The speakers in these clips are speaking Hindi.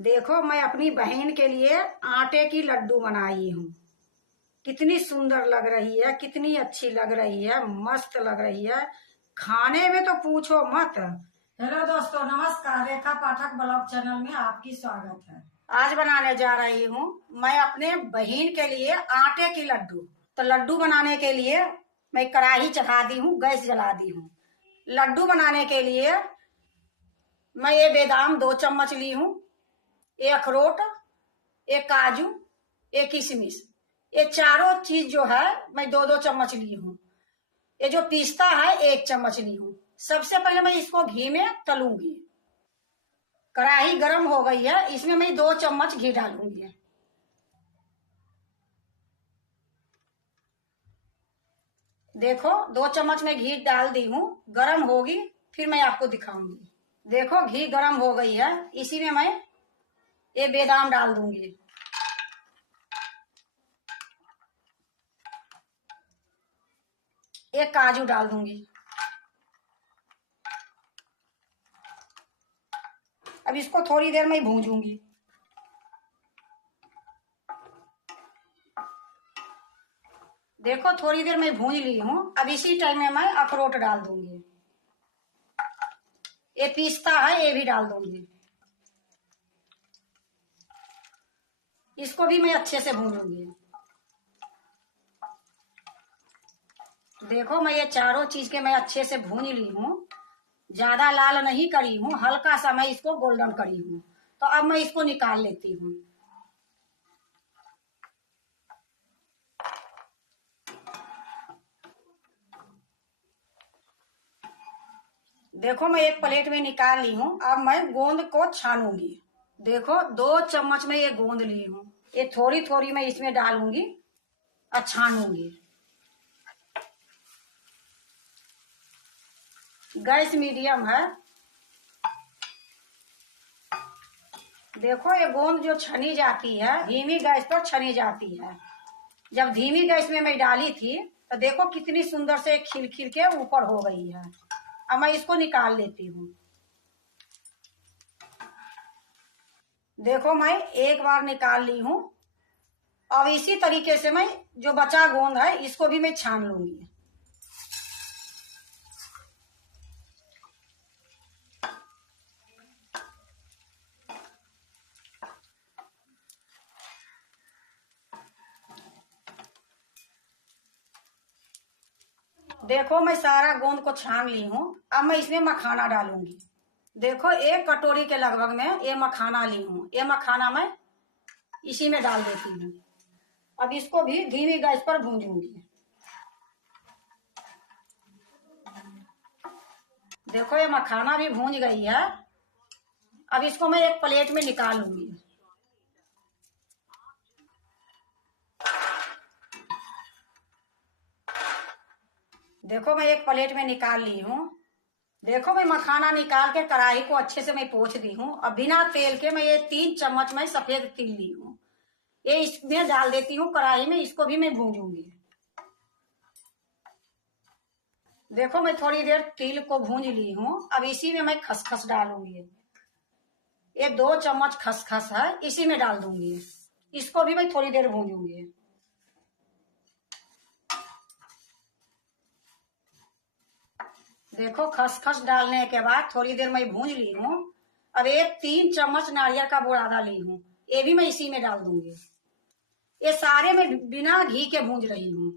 देखो, मैं अपनी बहन के लिए आटे की लड्डू बनाई हूँ। कितनी सुंदर लग रही है, कितनी अच्छी लग रही है, मस्त लग रही है। खाने में तो पूछो मत। हेलो दोस्तों, नमस्कार। रेखा पाठक ब्लॉग चैनल में आपकी स्वागत है। आज बनाने जा रही हूँ मैं अपने बहन के लिए आटे की लड्डू। तो लड्डू बनाने के लिए मैं कढ़ाई चढ़ा दी हूँ, गैस जला दी हूँ। लड्डू बनाने के लिए मैं ये बादाम 2 चम्मच ली हूँ, ये अखरोट, एक काजू, एक किशमिश, ये चारों चीज जो है मैं 2-2 चम्मच ली हूँ। ये जो पिस्ता है 1 चम्मच ली हूँ। सबसे पहले मैं इसको घी में तलूंगी। कढ़ाई गर्म हो गई है, इसमें मैं 2 चम्मच घी डालूंगी। देखो, 2 चम्मच में घी डाल दी हूँ। गर्म होगी फिर मैं आपको दिखाऊंगी। देखो, घी गर्म हो गई है, इसी में मैं ये बादाम डाल दूंगी। एक काजू डाल दूंगी। अब इसको थोड़ी देर में भूंजूंगी। देखो, थोड़ी देर में भूंज ली हूँ। अब इसी टाइम में मैं अखरोट डाल दूंगी। ये पिस्ता है, ये भी डाल दूंगी। इसको भी मैं अच्छे से भूनूंगी। देखो, मैं ये चारों चीज के मैं अच्छे से भून ली हूँ। ज्यादा लाल नहीं करी हूँ, हल्का सा मैं इसको गोल्डन करी हूँ। तो अब मैं इसको निकाल लेती हूँ। देखो, मैं एक प्लेट में निकाल ली हूँ। अब मैं गोंद को छानूंगी। देखो, 2 चम्मच में ये गोंद ली हूँ। ये थोड़ी थोड़ी मैं इसमें डालूंगी और छानूंगी। गैस मीडियम है। देखो, ये गोंद जो छनी जाती है धीमी गैस पर छनी जाती है। जब धीमी गैस में मैं डाली थी तो देखो कितनी सुंदर से खिल खिल के ऊपर हो गई है। अब मैं इसको निकाल लेती हूँ। देखो, मैं एक बार निकाल ली हूँ। अब इसी तरीके से मैं जो बचा गोंद है इसको भी मैं छान लूंगी। देखो, मैं सारा गोंद को छान ली हूँ। अब मैं इसमें मखाना डालूंगी। देखो, 1 कटोरी के लगभग में ये मखाना ली हूँ। ये मखाना मैं इसी में डाल देती हूँ। अब इसको भी धीमी गैस पर भूंजूंगी। देखो, ये मखाना भी भूंज गई है। अब इसको मैं एक प्लेट में निकाल लूंगी। देखो, मैं एक प्लेट में निकाल ली हूँ। देखो, मैं मखाना निकाल के कढ़ाई को अच्छे से मैं पोंछ दी हूँ। अब बिना तेल के मैं ये 3 चम्मच में सफेद तिल ली हूँ। ये इसमें डाल देती हूँ कढ़ाई में। इसको भी मैं भूंजूंगी। देखो, मैं थोड़ी देर तिल को भूंज ली हूँ। अब इसी में मैं खसखस डालूंगी। ये 2 चम्मच खसखस है, इसी में डाल दूंगी। इसको भी मैं थोड़ी देर भूंजूंगी। देखो, खसखस डालने के बाद थोड़ी देर मैं भूंज ली हूँ। अब एक 3 चम्मच नारियल का बुरादा ली हूँ, ये भी मैं इसी में डाल दूंगी। ये सारे मैं बिना घी के भूंज रही हूँ।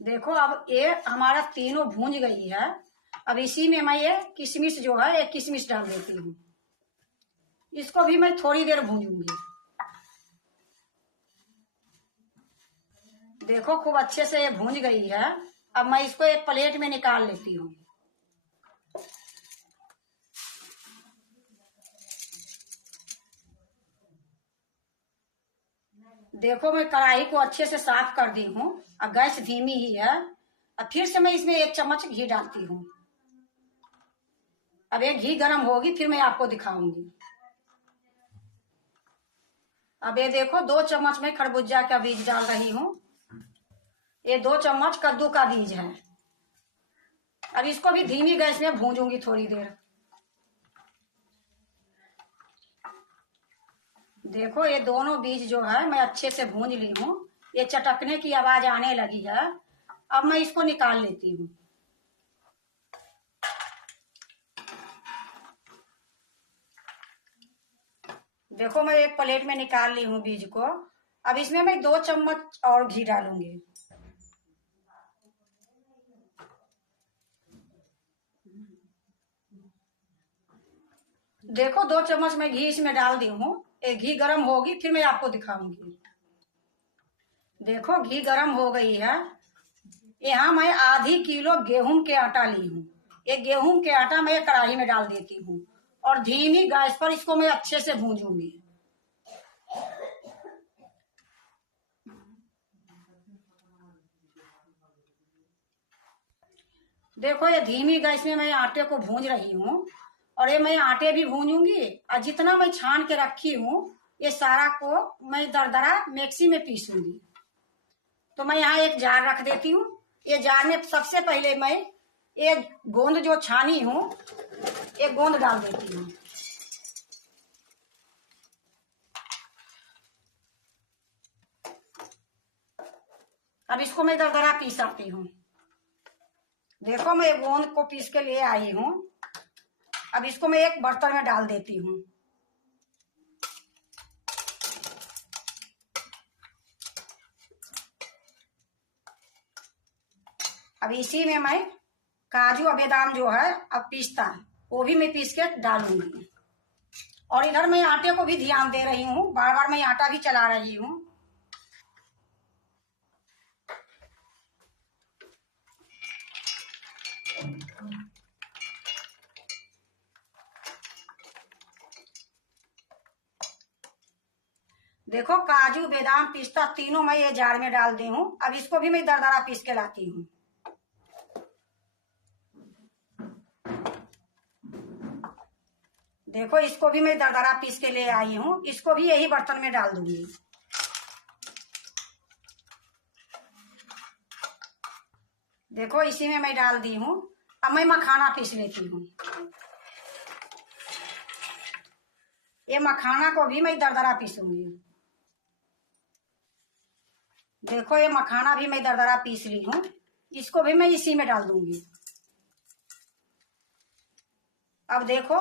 देखो, अब ये हमारा तीनों भूंज गई है। अब इसी में मैं ये किशमिश जो है ये किशमिश डाल देती हूँ। इसको भी मैं थोड़ी देर भूंजूंगी। देखो, खूब अच्छे से ये भूंज गई है। अब मैं इसको एक प्लेट में निकाल लेती हूँ। देखो, मैं कढ़ाई को अच्छे से साफ कर दी हूँ। अब गैस धीमी ही है। अब फिर से मैं इसमें 1 चम्मच घी डालती हूँ। अब ये घी गर्म होगी फिर मैं आपको दिखाऊंगी। अब ये देखो, 2 चम्मच में खरबूजा का बीज डाल रही हूँ। ये 2 चम्मच कद्दू का बीज है। अब इसको भी धीमी गैस में भूंजूंगी थोड़ी देर। देखो ये दोनों बीज जो है मैं अच्छे से भूंज ली हूँ। ये चटकने की आवाज आने लगी है। अब मैं इसको निकाल लेती हूँ। देखो मैं एक प्लेट में निकाल ली हूँ बीज को। अब इसमें मैं 2 चम्मच और घी डालूंगी। देखो 2 चम्मच मैं घी इसमें डाल दी हूँ। ये घी गर्म होगी फिर मैं आपको दिखाऊंगी। देखो घी गर्म हो गई है। यहाँ मैं आधी किलो गेहूं के आटा ली हूँ। ये गेहूं के आटा मैं कढ़ाई में डाल देती हूँ और धीमी गैस पर इसको मैं अच्छे से भूंजूंगी। देखो ये धीमी गैस में मैं आटे को भूंज रही हूँ और ये मैं आटे भी भूंजूंगी और जितना मैं छान के रखी हूँ ये सारा को मैं दरदरा मिक्सी में पीसूंगी। तो मैं यहाँ एक जार रख देती हूँ। ये जार में सबसे पहले मैं ये गोंद जो छानी हूँ ये गोंद डाल देती हूँ। अब इसको मैं दरदरा पीसाती हूँ। देखो मैं गोंद को पीस के लिए आई हूँ। अब इसको मैं एक बर्तन में डाल देती हूँ। अब इसी में मैं काजू और बादाम जो है अब पिस्ता वो भी मैं पीस के डालूंगी। और इधर मैं आटे को भी ध्यान दे रही हूँ। बार बार मैं आटा भी चला रही हूँ। देखो काजू बादाम पिस्ता तीनों मैं ये जार में डाल दी हूँ। अब इसको भी मैं दरदरा पीस के लाती हूँ। देखो इसको भी मैं दरदरा पीस के ले आई हूँ। इसको भी यही बर्तन में डाल दूंगी। देखो इसी में मैं डाल दी हूँ। अब मैं मखाना पीस लेती हूँ। ये मखाना को भी मैं दरदरा पीसूंगी। देखो ये मखाना भी मैं दरदरा पीस ली हूँ। इसको भी मैं इसी में डाल दूंगी। अब देखो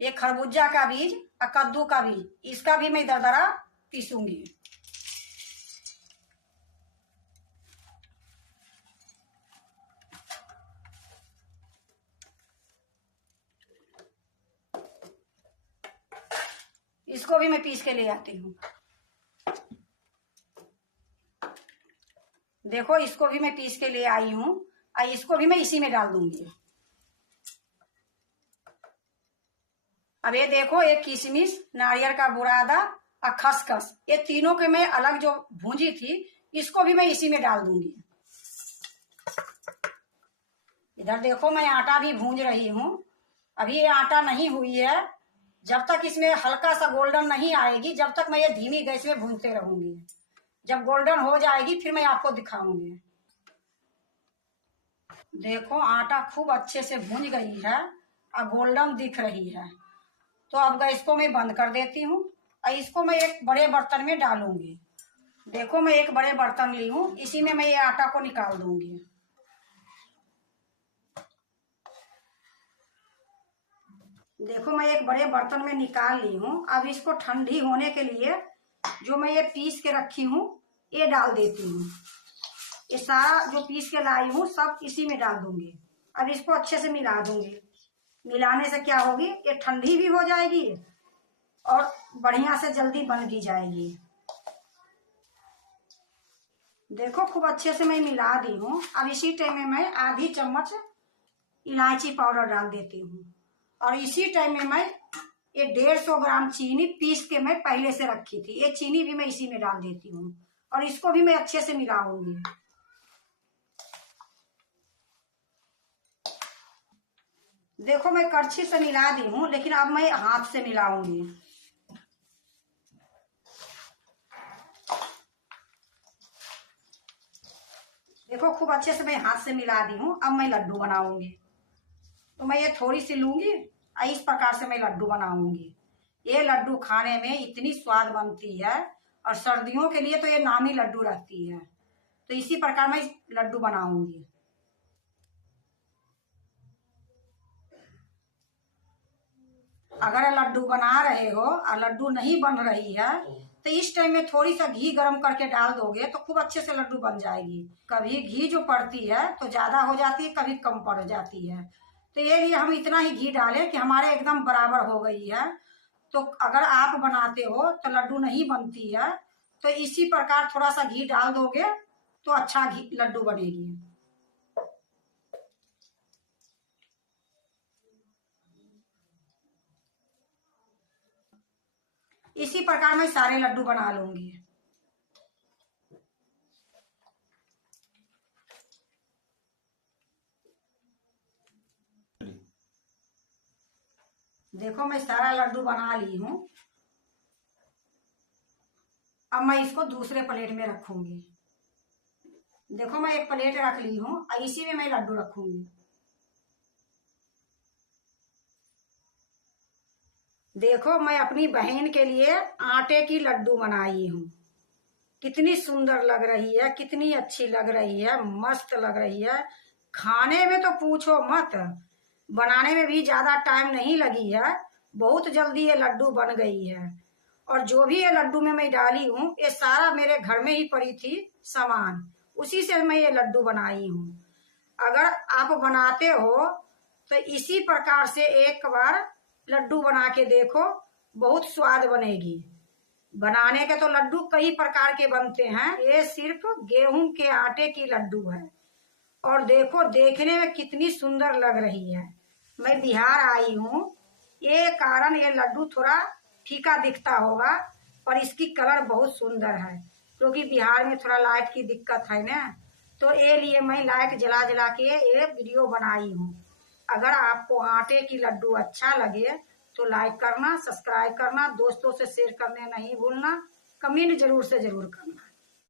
ये खरबूजा का बीज और कद्दू का बीज इसका भी मैं दरदरा पीसूंगी। इसको भी मैं पीस के ले आती हूँ। देखो इसको भी मैं पीस के ले आई हूँ और इसको भी मैं इसी में डाल दूंगी। अब ये देखो एक किशमिश नारियल का बुरादा और खसखस ये तीनों के मैं अलग जो भूंजी थी इसको भी मैं इसी में डाल दूंगी। इधर देखो मैं आटा भी भूंज रही हूँ। अभी ये आटा नहीं हुई है। जब तक इसमें हल्का सा गोल्डन नहीं आएगी जब तक मैं ये धीमी गैस में भूनते रहूंगी। जब गोल्डन हो जाएगी फिर मैं आपको दिखाऊंगी। देखो आटा खूब अच्छे से भून गई है और गोल्डन दिख रही है। तो अब गैस को मैं बंद कर देती हूँ और इसको मैं एक बड़े बर्तन में डालूंगी। देखो मैं एक बड़े बर्तन ली हूँ। इसी में मैं ये आटा को निकाल दूंगी। देखो मैं एक बड़े बर्तन में निकाल ली हूँ। अब इसको ठंडी होने के लिए जो मैं ये पीस के रखी हूँ ये डाल देती हूँ। ये सारा जो पीस के लाई हूँ सब इसी में डाल दूंगी। अब इसको अच्छे से मिला दूंगी। मिलाने से क्या होगी ये ठंडी भी हो जाएगी और बढ़िया से जल्दी बन भी जाएगी। देखो खूब अच्छे से मैं मिला दी हूँ। अब इसी टाइम में मैं आधी चम्मच इलायची पाउडर डाल देती हूँ और इसी टाइम में मैं ये 150 ग्राम चीनी पीस के मैं पहले से रखी थी ये चीनी भी मैं इसी में डाल देती हूँ और इसको भी मैं अच्छे से मिलाऊंगी। देखो मैं कड़छी से मिला दी हूँ लेकिन अब मैं हाथ से मिलाऊंगी। देखो खूब अच्छे से मैं हाथ से मिला दी हूँ। अब मैं लड्डू बनाऊंगी। तो मैं ये थोड़ी सी लूंगी और इस प्रकार से मैं लड्डू बनाऊंगी। ये लड्डू खाने में इतनी स्वाद बनती है और सर्दियों के लिए तो ये नामी लड्डू रहती है। तो इसी प्रकार मैं लड्डू बनाऊंगी। अगर लड्डू बना रहे हो और लड्डू नहीं बन रही है तो इस टाइम में थोड़ी सा घी गरम करके डाल दोगे तो खूब अच्छे से लड्डू बन जाएगी। कभी घी जो पड़ती है तो ज्यादा हो जाती है, कभी कम पड़ जाती है। तो ये लिए हम इतना ही घी डालें कि हमारे एकदम बराबर हो गई है। तो अगर आप बनाते हो तो लड्डू नहीं बनती है तो इसी प्रकार थोड़ा सा घी डाल दोगे तो अच्छा घी लड्डू बनेगी। इसी प्रकार मैं सारे लड्डू बना लूंगी। देखो मैं सारा लड्डू बना ली हूँ। अब मैं इसको दूसरे प्लेट में रखूंगी। देखो मैं एक प्लेट रख ली हूँ और इसी में मैं लड्डू रखूंगी। देखो मैं अपनी बहन के लिए आटे की लड्डू बनाई हूँ। कितनी सुंदर लग रही है, कितनी अच्छी लग रही है, मस्त लग रही है। खाने में तो पूछो मत, बनाने में भी ज्यादा टाइम नहीं लगी है, बहुत जल्दी ये लड्डू बन गई है। और जो भी ये लड्डू में मैं डाली हूँ ये सारा मेरे घर में ही पड़ी थी सामान, उसी से मैं ये लड्डू बनाई हूँ। अगर आप बनाते हो तो इसी प्रकार से एक बार लड्डू बना के देखो, बहुत स्वाद बनेगी। बनाने के तो लड्डू कई प्रकार के बनते हैं, ये सिर्फ गेहूं के आटे की लड्डू है। और देखो देखने में कितनी सुंदर लग रही है। मैं बिहार आई हूँ, ये कारण ये लड्डू थोड़ा फीका दिखता होगा पर इसकी कलर बहुत सुंदर है, क्योंकि बिहार में थोड़ा लाइट की दिक्कत है ना, तो ये लिए मैं लाइट जला जला के ये वीडियो बनाई हूँ। अगर आपको आटे की लड्डू अच्छा लगे तो लाइक करना, सब्सक्राइब करना, दोस्तों से शेयर करने नहीं भूलना, कमेंट जरूर से जरूर करना।